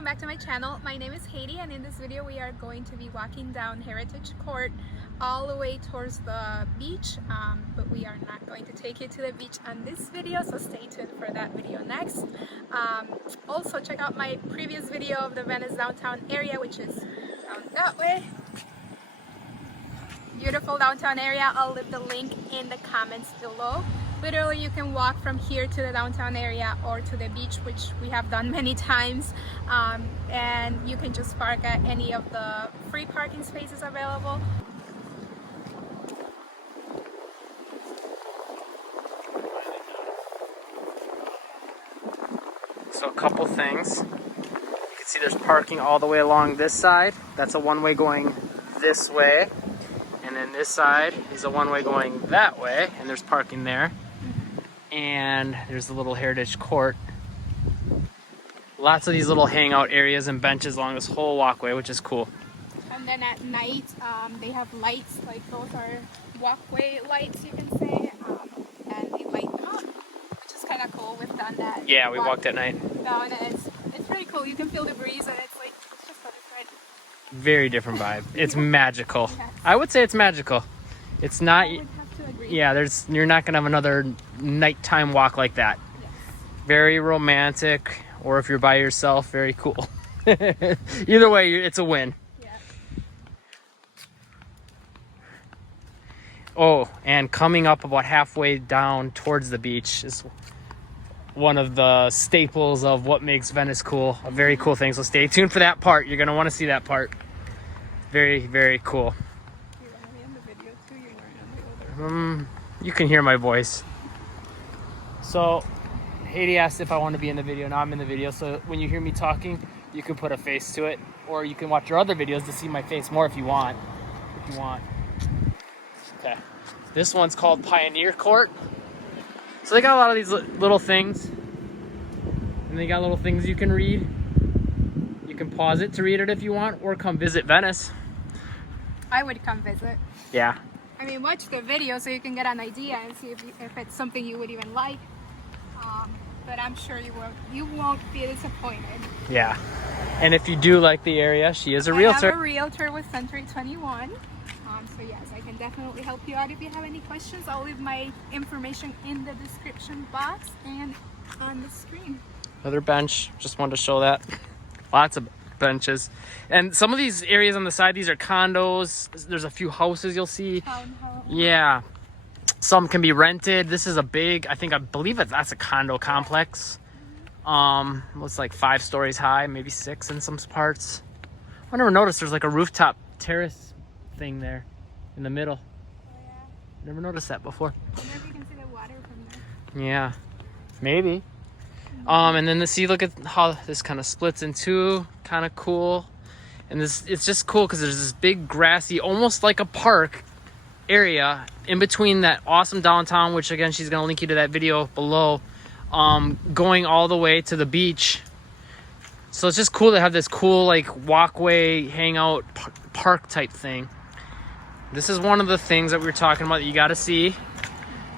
welcome back to my channel. My name is Heidi, and in this video we are going to be walking down Heritage Court all the way towards the beach, but we are not going to take you to the beach on this video, so stay tuned for that video next. Also check out my previous video of the Venice downtown area, which is down that way. Beautiful downtown area. I'll leave the link in the comments below. Literally, you can walk from here to the downtown area or to the beach, which we have done many times, and you can just park at any of the free parking spaces available. So a couple things. You can see there's parking all the way along this side. That's a one-way going this way. And then this side is a one-way going that way, and there's parking there. And there's the little Heritage Court. Lots of these little hangout areas and benches along this whole walkway, which is cool. And then at night, they have lights, like those are walkway lights, you can say, and they light them up, which is kind of cool. We've done that. Yeah, we walked at night. Down, and it's pretty cool. You can feel the breeze, and it's like, it's just right. Very different vibe. It's magical. Yes. I would say it's magical. It's not. I would have to agree. Yeah, you're not gonna have another nighttime walk like that. Yes. Very romantic, or if you're by yourself, very cool. Either way, it's a win. Yeah. Oh, and coming up about halfway down towards the beach is one of the staples of what makes Venice cool. A very cool thing. So stay tuned for that part. You're gonna want to see that part. Very, very cool. You can hear my voice. So Heidi asked if I want to be in the video. Now I'm in the video, so when you hear me talking, you can put a face to it, or you can watch your other videos to see my face more if you want. Okay. This one's called Pioneer Court. So they got a lot of these little things, and they got little things you can read. You can pause it to read it if you want, or come visit Venice. I would come visit. Yeah. I mean, watch the video so you can get an idea and see if it's something you would even like. But I'm sure you won't be disappointed. Yeah. And if you do like the area, she is a realtor. I have a realtor with Century 21. So yes, I can definitely help you out if you have any questions. I'll leave my information in the description box and on the screen. Another bench. Just wanted to show that. Lots of benches. And some of these areas on the side, these are condos. There's a few houses you'll see. Yeah. Some can be rented. This is a big, I believe that's a condo complex. It's like 5 stories high, maybe 6 in some parts. I never noticed there's like a rooftop terrace thing there in the middle. Oh, yeah. Never noticed that before. I wonder if you can see the water from there. Yeah, maybe. And then look at how this kind of splits in two, kind of cool. And it's just cool because there's this big grassy, almost like a park area in between that awesome downtown, which again, she's going to link you to that video below, going all the way to the beach. So it's just cool to have this cool like walkway, hangout, park type thing. This is one of the things that we were talking about that you got to see.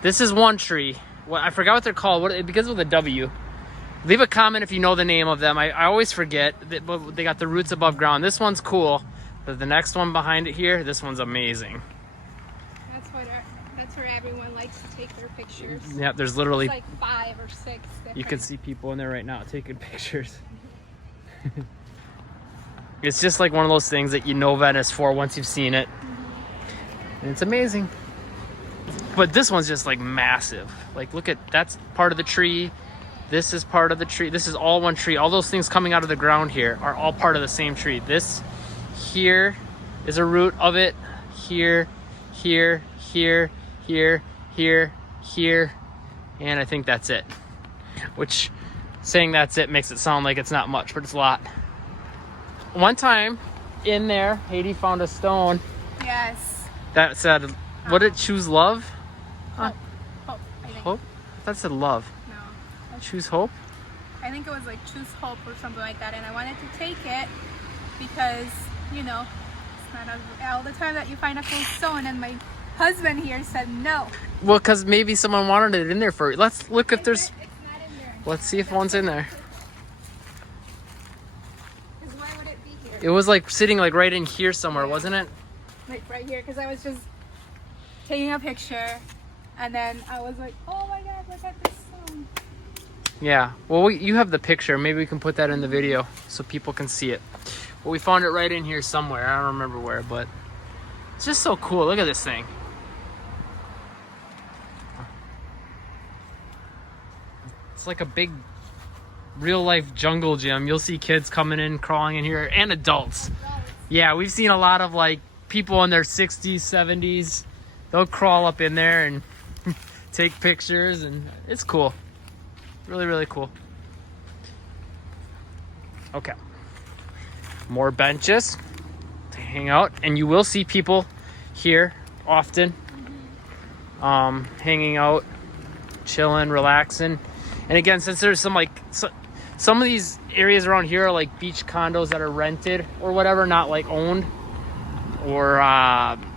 This is one tree. I forgot what they're called. It begins with a W. Leave a comment if you know the name of them. I always forget, but they got the roots above ground. This one's cool, but the next one behind it here, this one's amazing. That's where everyone likes to take their pictures. Yeah, there's literally like 5 or 6 different. You can see people in there right now taking pictures. It's just like one of those things that you know Venice for once you've seen it. And it's amazing. But this one's just like massive. Like look at, that's part of the tree. This is part of the tree. This is all one tree. All those things coming out of the ground here are all part of the same tree. This here is a root of it. Here, here, here, here, here, here. And I think that's it. Which, saying that's it makes it sound like it's not much, but it's a lot. One time in there, Heidi found a stone. Yes. That said, what did it choose love? Hope. Hope, I think. Hope? That said love. No. Choose hope? I think it was like choose hope or something like that. And I wanted to take it because, you know, it's not all the time that you find a cool stone. And my husband here said no. Well, because maybe someone wanted it in there for you. Let's look if there's... It's not in there. Let's see if one's in there. here. It was like sitting like right in here somewhere, wasn't it? Like right here, because I was just taking a picture, and then I was like, oh my god, look at this song. Yeah. Well, you have the picture. Maybe we can put that in the video so people can see it. Well, we found it right in here somewhere. I don't remember where, but it's just so cool. Look at this thing. It's like a big real life jungle gym. You'll see kids coming in, crawling in here, and adults. Yeah, we've seen a lot of like people in their 60s, 70s. They'll crawl up in there and take pictures, and it's cool. Really, really cool. Okay. More benches to hang out, and you will see people here often, hanging out, chilling, relaxing. And again, since there's some some of these areas around here are like beach condos that are rented or whatever, not like owned, or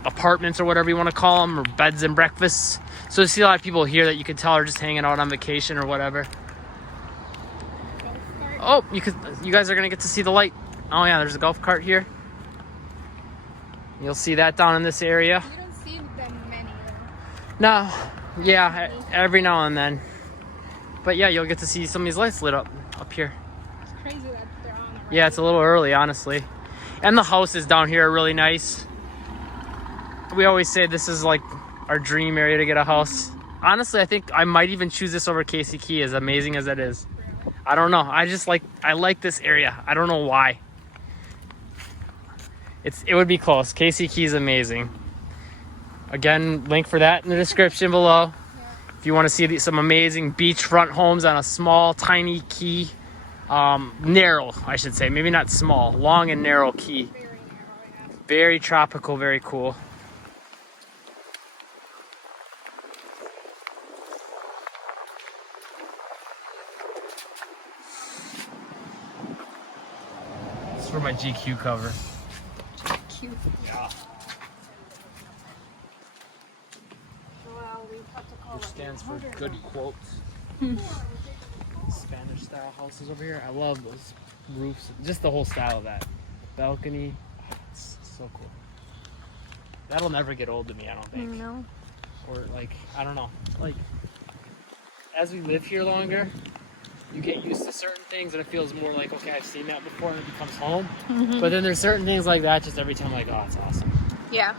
apartments or whatever you want to call them, or beds and breakfasts. So you see a lot of people here that you can tell are just hanging out on vacation or whatever. Oh, you guys are gonna get to see the light. Oh yeah, there's a golf cart here. You'll see that down in this area. You don't see them many though. No, yeah, every now and then. But yeah, you'll get to see some of these lights lit up here. It's crazy that they're on already. Yeah, it's a little early, honestly. And the houses down here are really nice. We always say this is like our dream area to get a house. Honestly, I think I might even choose this over Casey Key, as amazing as that is. I don't know. I like this area. I don't know why. It would be close. Casey Key is amazing. Again, link for that in the description below. If you want to see some amazing beachfront homes on a small, tiny key, narrow, I should say, maybe not small, long and narrow key. Very narrow, yeah. Very tropical, very cool. This is for my GQ cover. Cute. Yeah. Well, we have to call Which it stands for 100. good quotes. Spanish style houses over here. I love those roofs. Just the whole style of that. Balcony. Oh, it's so cool. That'll never get old to me, I don't think. No. Or like, I don't know. Like, as we live here longer, you get used to certain things and it feels more like, okay, I've seen that before, and it becomes home. But then there's certain things like that, just every time I'm like, oh, it's awesome. Yeah.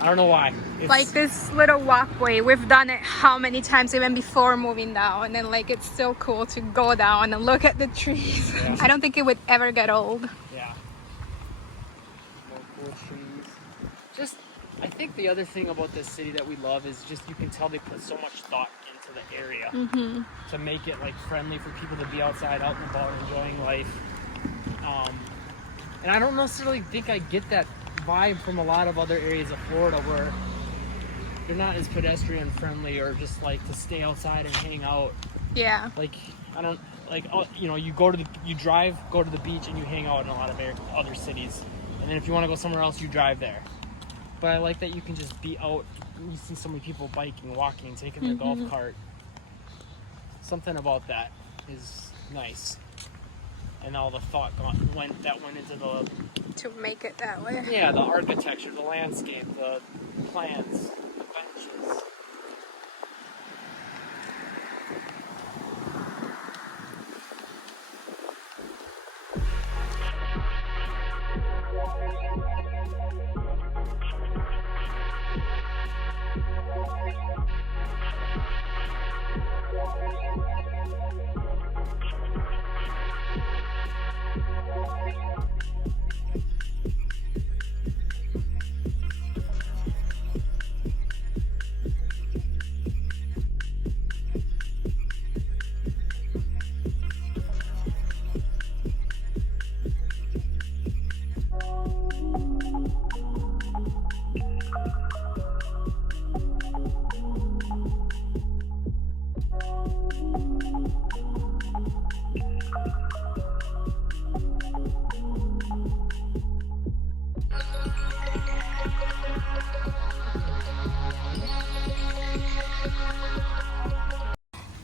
I don't know why. It's, Like this little walkway, we've done it how many times even before moving down, and then like it's still cool to go down and look at the trees. Yeah. I don't think it would ever get old. yeah. More cool trees. Just, I think the other thing about this city that we love is just you can tell they put so much thought into the area to make it like friendly for people to be outside, out and about, enjoying life. And I don't necessarily think I get that vibe from a lot of other areas of Florida where they're not as pedestrian friendly, or just like to stay outside and hang out. Yeah. Like, I don't like, you know, you drive, go to the beach, and you hang out in a lot of other cities, and then if you want to go somewhere else, you drive there. But I like that you can just be out. You see so many people biking, walking, taking their golf cart. Something about that is nice, and all the thought went into the To make it that way. yeah, the architecture, the landscape, the plants, the benches.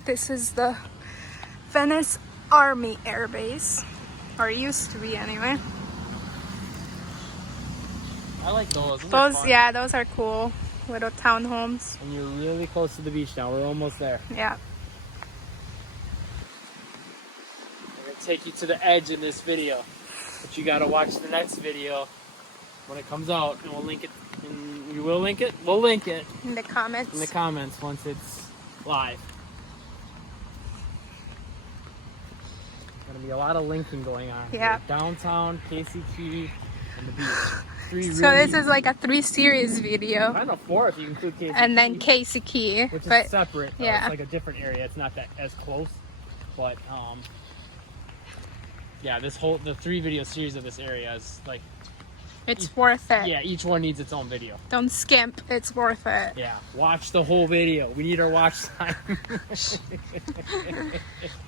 This is the Venice Army Air Base. or used to be anyway. I like those. Those are fun. Yeah, those are cool. Little townhomes. And you're really close to the beach now. We're almost there. Yeah. We're gonna take you to the edge in this video, but you gotta watch the next video when it comes out, and we'll link it. We will link it. We'll link it in the comments. In the comments once it's live. Gonna be a lot of linking going on. Yeah. Downtown, Casey Key, and the beach. This is like a 3-series video. I don't know, 4 if you include Casey and then Key, Casey Key, which is separate. Yeah, it's like a different area. It's not that as close, but yeah, the 3-video series of this area is like, it's worth it. Yeah, each one needs its own video. Don't skimp. It's worth it. Yeah, watch the whole video. We need our watch time.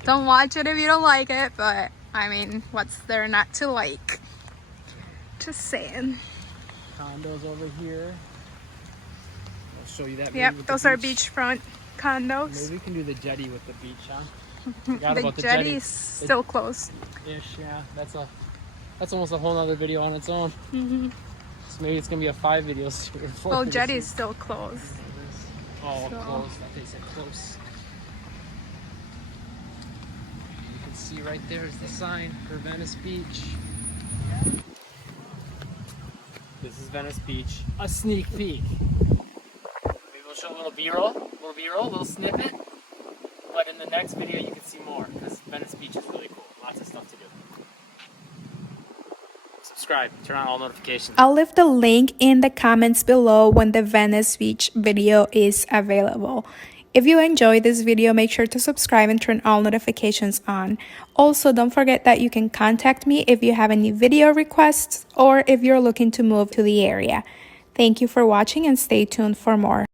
Don't watch it if you don't like it, but I mean, what's there not to like? Just saying. Condos over here. I'll show you that. Yep, those are beachfront condos. Maybe we can do the jetty with the beach, huh? The jetty is still closed. Ish, yeah. That's almost a whole other video on its own. Mm-hmm. So maybe it's gonna be a 5-video series. Well, jetty is still closed. Oh, so. Close. I thought they said close. You can see right there is the sign for Venice Beach. This is Venice Beach. A sneak peek. Maybe we'll show a little B-roll, a little snippet. But in the next video, you can see more because Venice Beach is really cool. Lots of stuff to do. Subscribe, turn on all notifications. I'll leave the link in the comments below when the Venice Beach video is available. If you enjoyed this video, make sure to subscribe and turn all notifications on. Also, don't forget that you can contact me if you have any video requests or if you're looking to move to the area. Thank you for watching and stay tuned for more.